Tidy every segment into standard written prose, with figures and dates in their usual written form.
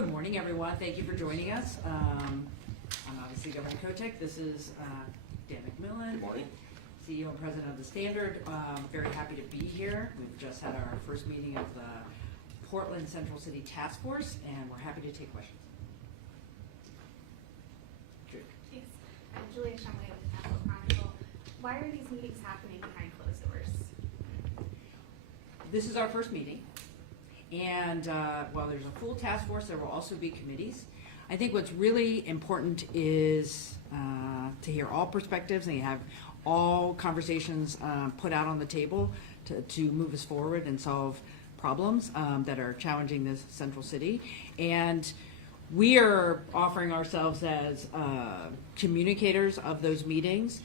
Good morning, everyone. Thank you for joining us. I'm obviously Governor Kotek. This is Dan McMillan. Good morning. CEO and President of the Standard. Very happy to be here. We've just had our first meeting of the Portland Central City Task Force, and we're happy to take questions. Thanks. I'm Julia Shumway with the National Chronicle. Why are these meetings happening behind closed doors? This is our first meeting, and while there's a full task force, there will also be committees. I think what's really important is to hear all perspectives and have all conversations put out on the table to move us forward and solve problems that are challenging this central city. And we are offering ourselves as communicators of those meetings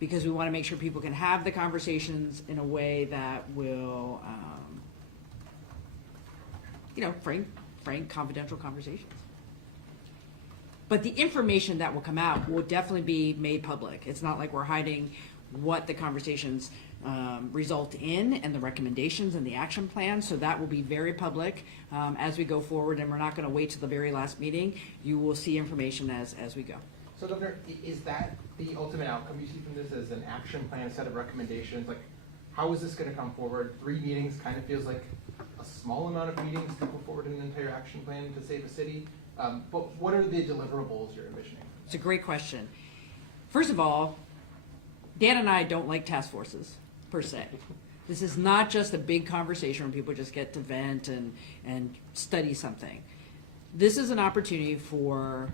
because we want to make sure people can have the conversations in a way that will, frank, confidential conversations. But the information that will come out will definitely be made public. It's not like we're hiding what the conversations result in and the recommendations and the action plan. So that will be very public as we go forward, and we're not going to wait till the very last meeting. You will see information as we go. So, Governor, is that the ultimate outcome you see from this as an action plan, a set of recommendations? Like, how is this going to come forward? 3 meetings kind of feels like a small amount of meetings to put forward an entire action plan to save a city. But what are the deliverables you're envisioning? It's a great question. First of all, Dan and I don't like task forces, per se. This is not just a big conversation where people just get to vent and study something. This is an opportunity for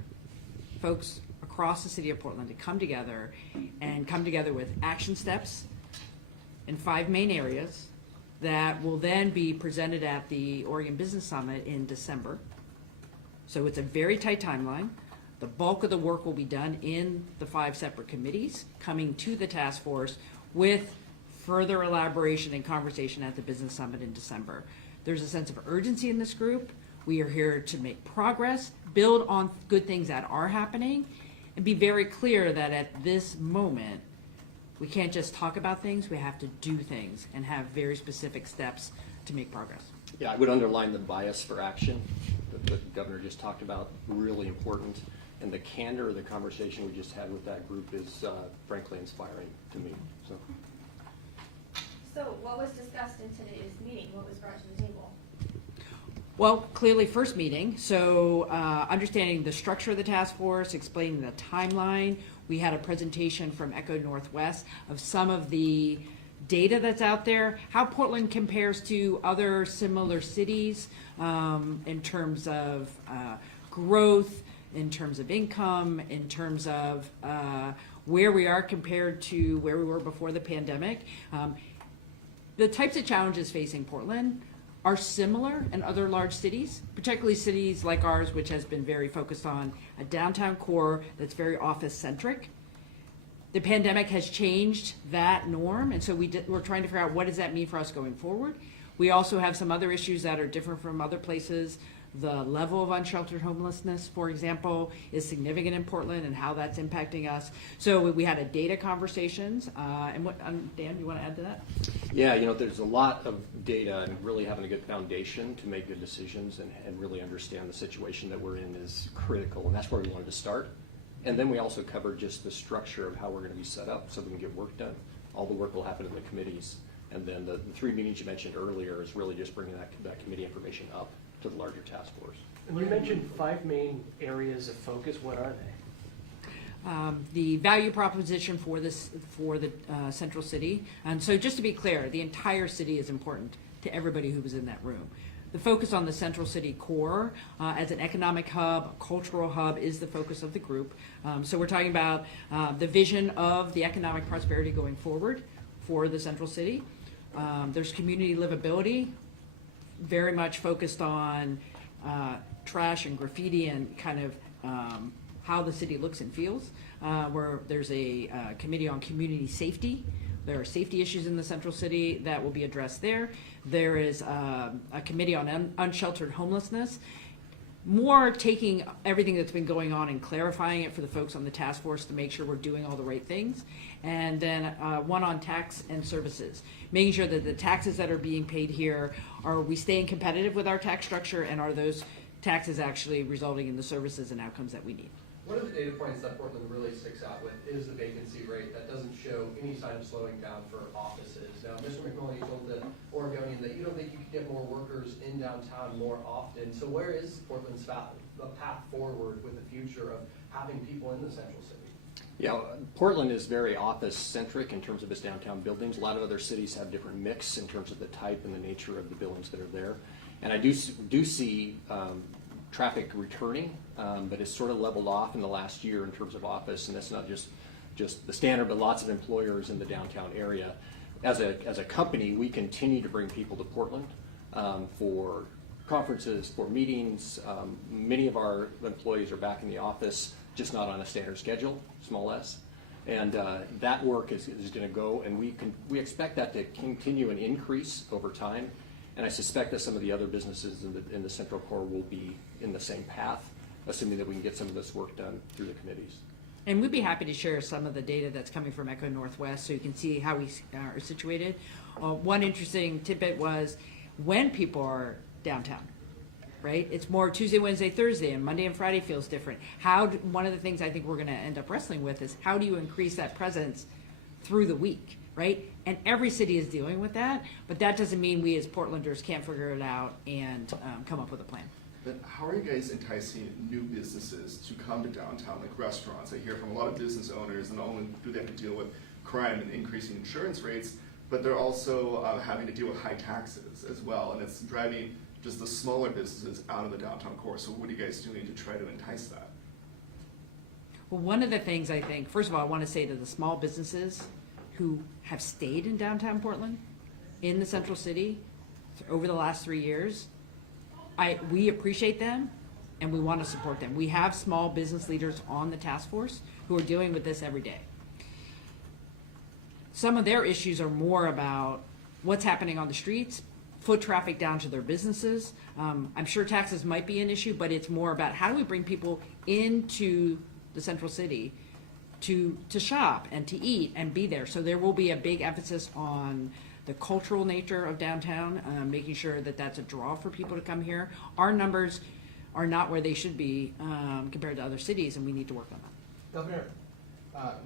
folks across the city of Portland to come together with action steps in 5 main areas that will then be presented at the Oregon Business Summit in December. So it's a very tight timeline. The bulk of the work will be done in the 5 separate committees coming to the task force with further elaboration and conversation at the Business Summit in December. There's a sense of urgency in this group. We are here to make progress, build on good things that are happening, and be very clear that at this moment, we can't just talk about things, we have to do things and have very specific steps to make progress. Yeah, I would underline the bias for action that the governor just talked about, really important. And the candor of the conversation we just had with that group is frankly inspiring to me. So what was discussed in today's meeting? What was brought to the table? Well, clearly first meeting, so understanding the structure of the task force, explaining the timeline. We had a presentation from Echo Northwest of some of the data that's out there, how Portland compares to other similar cities in terms of growth, in terms of income, in terms of where we are compared to where we were before the pandemic. The types of challenges facing Portland are similar in other large cities, particularly cities like ours, which has been very focused on a downtown core that's very office-centric. The pandemic has changed that norm, and so we're trying to figure out what does that mean for us going forward. We also have some other issues that are different from other places. The level of unsheltered homelessness, for example, is significant in Portland and how that's impacting us. So we had a data conversations, and what, Dan, you want to add to that? Yeah, there's a lot of data, and really having a good foundation to make good decisions and really understand the situation that we're in is critical, and that's where we wanted to start. And then we also covered just the structure of how we're going to be set up so we can get work done. All the work will happen in the committees. And then the 3 meetings you mentioned earlier is really just bringing that committee information up to the larger task force. And you mentioned 5 main areas of focus. What are they? The value proposition for the central city. And so just to be clear, the entire city is important to everybody who was in that room. The focus on the central city core as an economic hub, a cultural hub is the focus of the group. So we're talking about the vision of the economic prosperity going forward for the central city. There's community livability, very much focused on trash and graffiti and kind of how the city looks and feels, where there's a committee on community safety. There are safety issues in the central city that will be addressed there. There is a committee on unsheltered homelessness, more taking everything that's been going on and clarifying it for the folks on the task force to make sure we're doing all the right things. And then one on tax and services, making sure that the taxes that are being paid here, are we staying competitive with our tax structure, and are those taxes actually resulting in the services and outcomes that we need. One of the data points that Portland really sticks out with is the vacancy rate. That doesn't show any sign of slowing down for offices. Now, Mr. McNulty told the Oregonian that you don't think you could get more workers in downtown more often. So where is Portland's the path forward with the future of having people in the central city? Yeah, Portland is very office-centric in terms of its downtown buildings. A lot of other cities have different mix in terms of the type and the nature of the buildings that are there. And I do see traffic returning, but it's sort of leveled off in the last year in terms of office, and that's not just the standard, but lots of employers in the downtown area. As a company, we continue to bring people to Portland for conferences, for meetings. Many of our employees are back in the office, just not on a standard schedule, small s. And that work is going to go, and we expect that to continue and increase over time. And I suspect that some of the other businesses in the central core will be in the same path, assuming that we can get some of this work done through the committees. And we'd be happy to share some of the data that's coming from Echo Northwest so you can see how we are situated. One interesting tidbit was when people are downtown, right? It's more Tuesday, Wednesday, Thursday, and Monday and Friday feels different. One of the things I think we're going to end up wrestling with is how do you increase that presence through the week, right? And every city is dealing with that, but that doesn't mean we as Portlanders can't figure it out and come up with a plan. But how are you guys enticing new businesses to come to downtown, like restaurants? I hear from a lot of business owners, and not only do they have to deal with crime and increasing insurance rates, but they're also having to deal with high taxes as well, and it's driving just the smaller businesses out of the downtown core. So what are you guys doing to try to entice that? Well, one of the things I think, first of all, I want to say to the small businesses who have stayed in downtown Portland, in the central city, over the last 3 years, we appreciate them and we want to support them. We have small business leaders on the task force who are dealing with this every day. Some of their issues are more about what's happening on the streets, foot traffic down to their businesses. I'm sure taxes might be an issue, but it's more about how do we bring people into the central city to shop and to eat and be there. So there will be a big emphasis on the cultural nature of downtown, making sure that that's a draw for people to come here. Our numbers are not where they should be compared to other cities, and we need to work on that. Governor,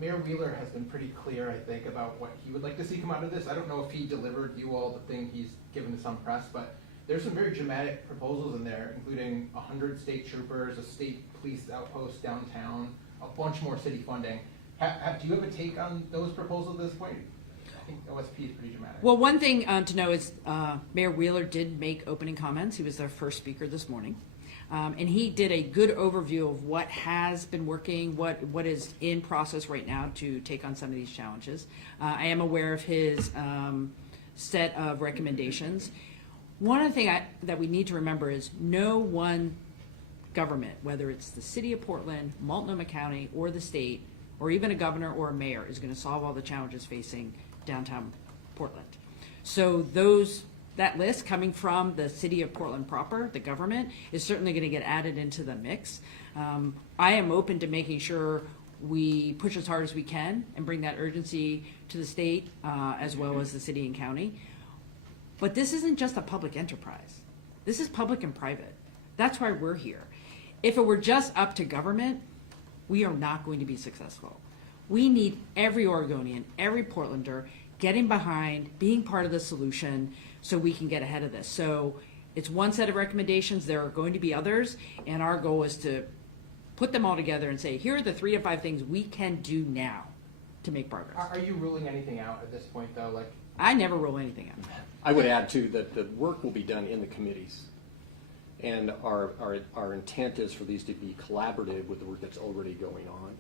Mayor Wheeler has been pretty clear, I think, about what he would like to see come out of this. I don't know if he delivered you all the thing he's given to some press, but there's some very dramatic proposals in there, including 100 state troopers, a state police outpost downtown, a bunch more city funding. Do you have a take on those proposals at this point? I think OSP is pretty dramatic. Well, one thing to know is Mayor Wheeler did make opening comments. He was their first speaker this morning. And he did a good overview of what has been working, what is in process right now to take on some of these challenges. I am aware of his set of recommendations. One of the things that we need to remember is no one government, whether it's the city of Portland, Multnomah County, or the state, or even a governor or a mayor, is going to solve all the challenges facing downtown Portland. So that list coming from the city of Portland proper, the government, is certainly going to get added into the mix. I am open to making sure we push as hard as we can and bring that urgency to the state as well as the city and county. But this isn't just a public enterprise. This is public and private. That's why we're here. If it were just up to government, we are not going to be successful. We need every Oregonian, every Portlander getting behind, being part of the solution so we can get ahead of this. So it's one set of recommendations. There are going to be others, and our goal is to put them all together and say, here are the 3 to 5 things we can do now to make progress. Are you ruling anything out at this point, though? Like, I never rule anything out. I would add, too, that the work will be done in the committees. And our intent is for these to be collaborative with the work that's already going on,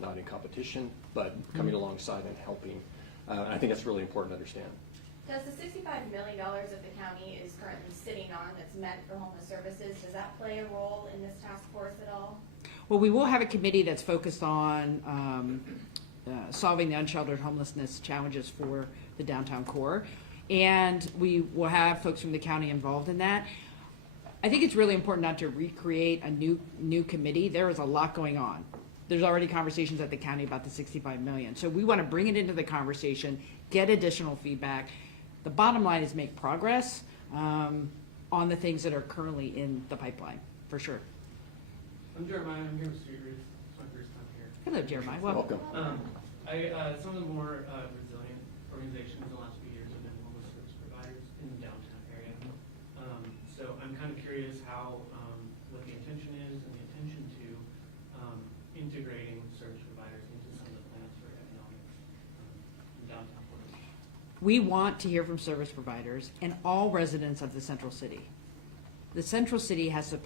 not in competition, but coming alongside and helping. I think that's really important to understand. Does the $65 million that the county is currently sitting on that's meant for homeless services, does that play a role in this task force at all? Well, we will have a committee that's focused on solving the unsheltered homelessness challenges for the downtown core. And we will have folks from the county involved in that. I think it's really important not to recreate a new committee. There is a lot going on. There's already conversations at the county about the $65 million. So we want to bring it into the conversation, get additional feedback. The bottom line is make progress on the things that are currently in the pipeline. for sure. I'm Jeremiah, I'm here with Street Roots, it's my first time here. Hello, Jeremiah. Welcome. Some of the more resilient organizations in the last few years have been homeless service providers in the downtown area. So I'm kind of curious how, what the intention is and the intention to integrating service providers into some of the plans for economics in downtown Portland. We want to hear from service providers and all residents of the central city. The central city has to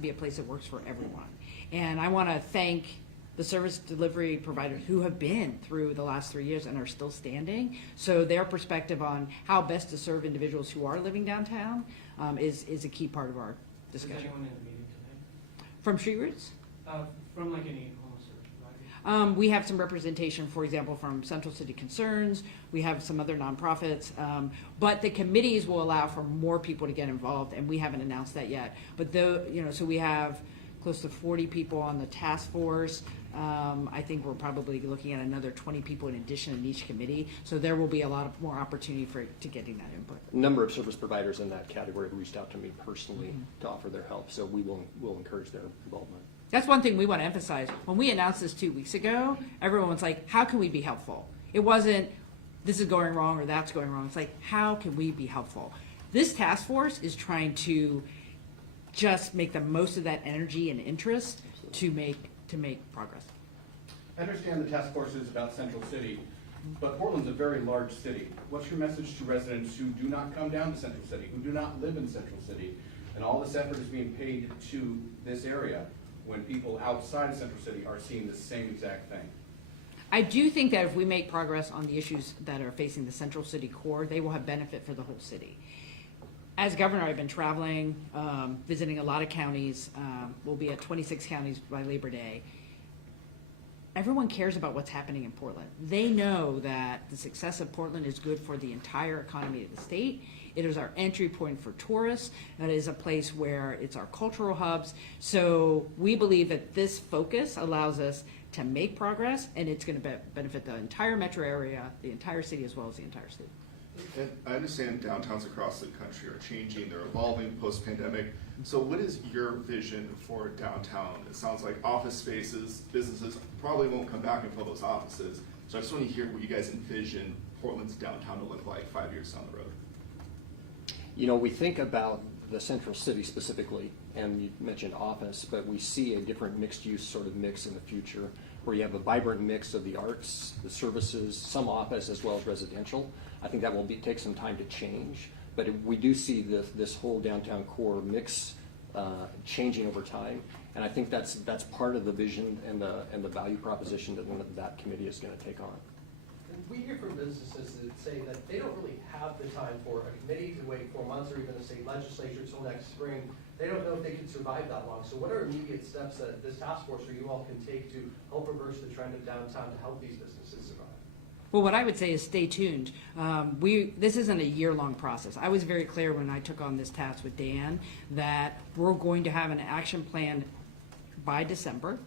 be a place that works for everyone. And I want to thank the service delivery providers who have been through the last 3 years and are still standing. So their perspective on how best to serve individuals who are living downtown is a key part of our Is discussion. anyone in the meeting today? From Street Roots? From like any homeless service provider? We have some representation, for example, from Central City Concerns. We have some other nonprofits, but the committees will allow for more people to get involved, and we haven't announced that yet. But so we have close to 40 people on the task force. I think we're probably looking at another 20 people in addition in each committee. So there will be a lot of more opportunity to getting that input. A number of service providers in that category have reached out to me personally to offer their help, so we'll encourage their involvement. That's one thing we want to emphasize. When we announced this 2 weeks ago, everyone was like, how can we be helpful? It wasn't, this is going wrong or that's going wrong. It's like, how can we be helpful? This task force is trying to just make the most of that energy and interest to make progress. I understand the task force is about Central City, but Portland's a very large city. What's your message to residents who do not come down to Central City, who do not live in Central City, and all this effort is being paid to this area when people outside of Central City are seeing the same exact thing? I do think that if we make progress on the issues that are facing the Central City core, they will have benefit for the whole city. As governor, I've been traveling, visiting a lot of counties. We'll be at 26 counties by Labor Day. Everyone cares about what's happening in Portland. They know that the success of Portland is good for the entire economy of the state. It is our entry point for tourists. It is a place where it's our cultural hubs. So we believe that this focus allows us to make progress, and it's going to benefit the entire metro area, the entire city, as well as the entire state. And I understand downtowns across the country are changing, they're evolving post-pandemic. So what is your vision for downtown? It sounds like office spaces, businesses probably won't come back and fill those offices. So I just want to hear what you guys envision Portland's downtown to look like 5 years down the road. You know, we think about the central city specifically, and you mentioned office, but we see a different mixed-use sort of mix in the future, where you have a vibrant mix of the arts, the services, some office as well as residential. I think that will take some time to change, but we do see this whole downtown core mix changing over time, and I think that's part of the vision and the value proposition that committee is going to take on. We hear from businesses that say that they don't really have the time for a committee to wait 4 months or even a state legislature till next spring. They don't know if they can survive that long. So what are immediate steps that this task force or you all can take to help reverse the trend of downtown to help these businesses survive? Well, what I would say is stay tuned. This isn't a year-long process. I was very clear when I took on this task with Dan that we're going to have an action plan by December,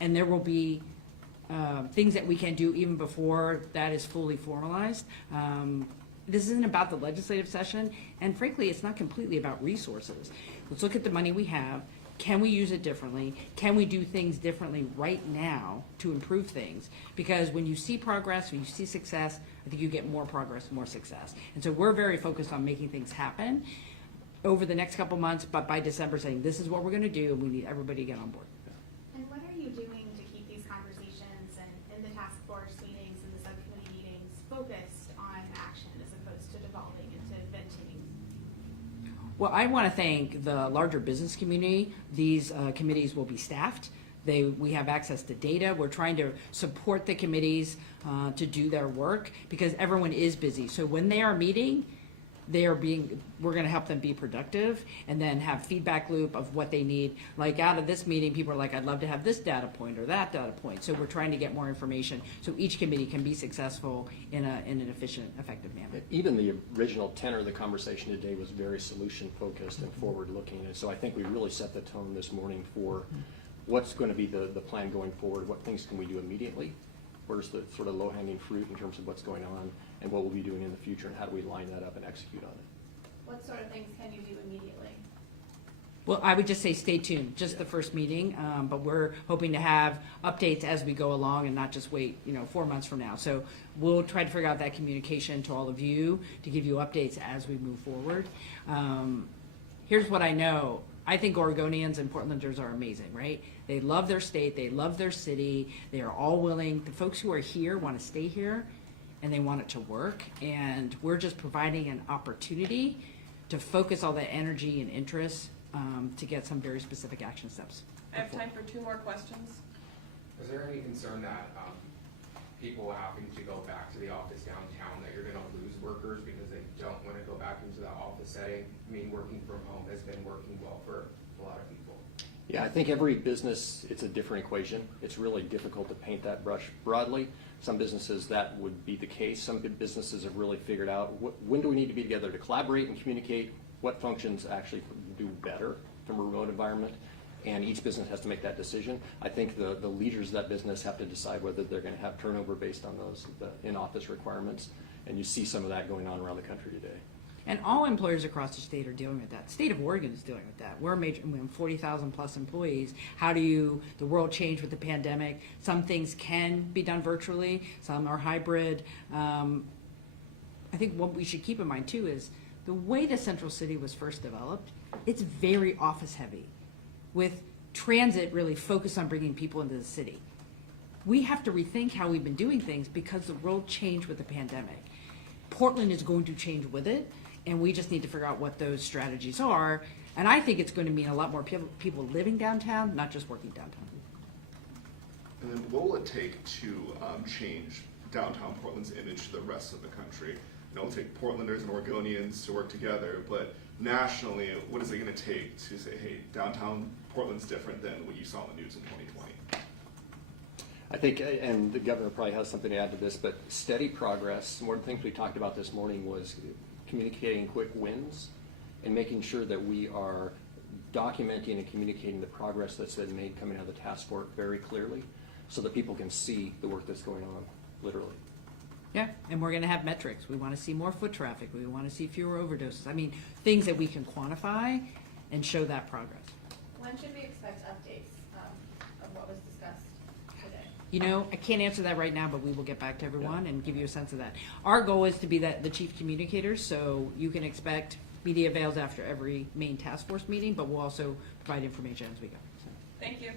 and there will be things that we can do even before that is fully formalized. This isn't about the legislative session, and frankly, it's not completely about resources. Let's look at the money we have. Can we use it differently? Can we do things differently right now to improve things? Because when you see progress, when you see success, I think you get more progress, more success. And so we're very focused on making things happen over the next couple months, but by December saying this is what we're going to do, and we need everybody to get on board. And what are you doing to keep these conversations and the task force meetings and the subcommittee meetings focused on action as opposed to devolving into venting? Well, I want to thank the larger business community. These committees will be staffed. We have access to data. We're trying to support the committees to do their work because everyone is busy. So when they are meeting, we're going to help them be productive and then have feedback loop of what they need. Like out of this meeting, people are like, I'd love to have this data point or that data point. So we're trying to get more information so each committee can be successful in an efficient, effective manner. Even the original tenor of the conversation today was very solution-focused and forward-looking. And so I think we really set the tone this morning for what's going to be the plan going forward, what things can we do immediately, where's the sort of low-hanging fruit in terms of what's going on, and what we'll be doing in the future, and how do we line that up and execute on it. What sort of things can you do immediately? Well, I would just say stay tuned, just the first meeting, but we're hoping to have updates as we go along and not just wait, 4 months from now. So we'll try to figure out that communication to all of you to give you updates as we move forward. Here's what I know. I think Oregonians and Portlanders are amazing, right? They love their state, they love their city, they are all willing, the folks who are here want to stay here, and they want it to work, and we're just providing an opportunity to focus all that energy and interest to get some very specific action steps. I have time for 2 more questions. Is there any concern that people having to go back to the office downtown, that you're gonna lose workers because they don't wanna go back into the office setting? I mean, working from home has been working well for a lot of people. Yeah, I think every business, it's a different equation. It's really difficult to paint that brush broadly. Some businesses, that would be the case. Some businesses have really figured out when do we need to be together to collaborate and communicate, what functions actually do better from a remote environment, and each business has to make that decision. I think the leaders of that business have to decide whether they're going to have turnover based on those in-office requirements, and you see some of that going on around the country today. And all employers across the state are dealing with that. State of Oregon is dealing with that. We're a major, we have 40,000 plus employees. How do the world change with the pandemic? Some things can be done virtually, some are hybrid. I think what we should keep in mind too is the way the Central City was first developed, it's very office heavy, with transit really focused on bringing people into the city. We have to rethink how we've been doing things because the world changed with the pandemic. Portland is going to change with it, and we just need to figure out what those strategies are. And I think it's going to mean a lot more people living downtown, not just working downtown. And then what will it take to change downtown Portland's image to the rest of the country? It'll take Portlanders and Oregonians to work together, but nationally, what is it going to take to say, hey, downtown Portland's different than what you saw in the news in 2020? I think, and the governor probably has something to add to this, but steady progress. One of the things we talked about this morning was communicating quick wins and making sure that we are documenting and communicating the progress that's been made coming out of the task force very clearly so that people can see the work that's going on, literally. Yeah, and we're going to have metrics. We want to see more foot traffic. We want to see fewer overdoses. I mean, things that we can quantify and show that progress. When should we expect updates of what was discussed today? I can't answer that right now, but we will get back to everyone and give you a sense of that. Our goal is to be the chief communicators, so you can expect media avails after every main task force meeting, but we'll also provide information as we go. So. Thank you.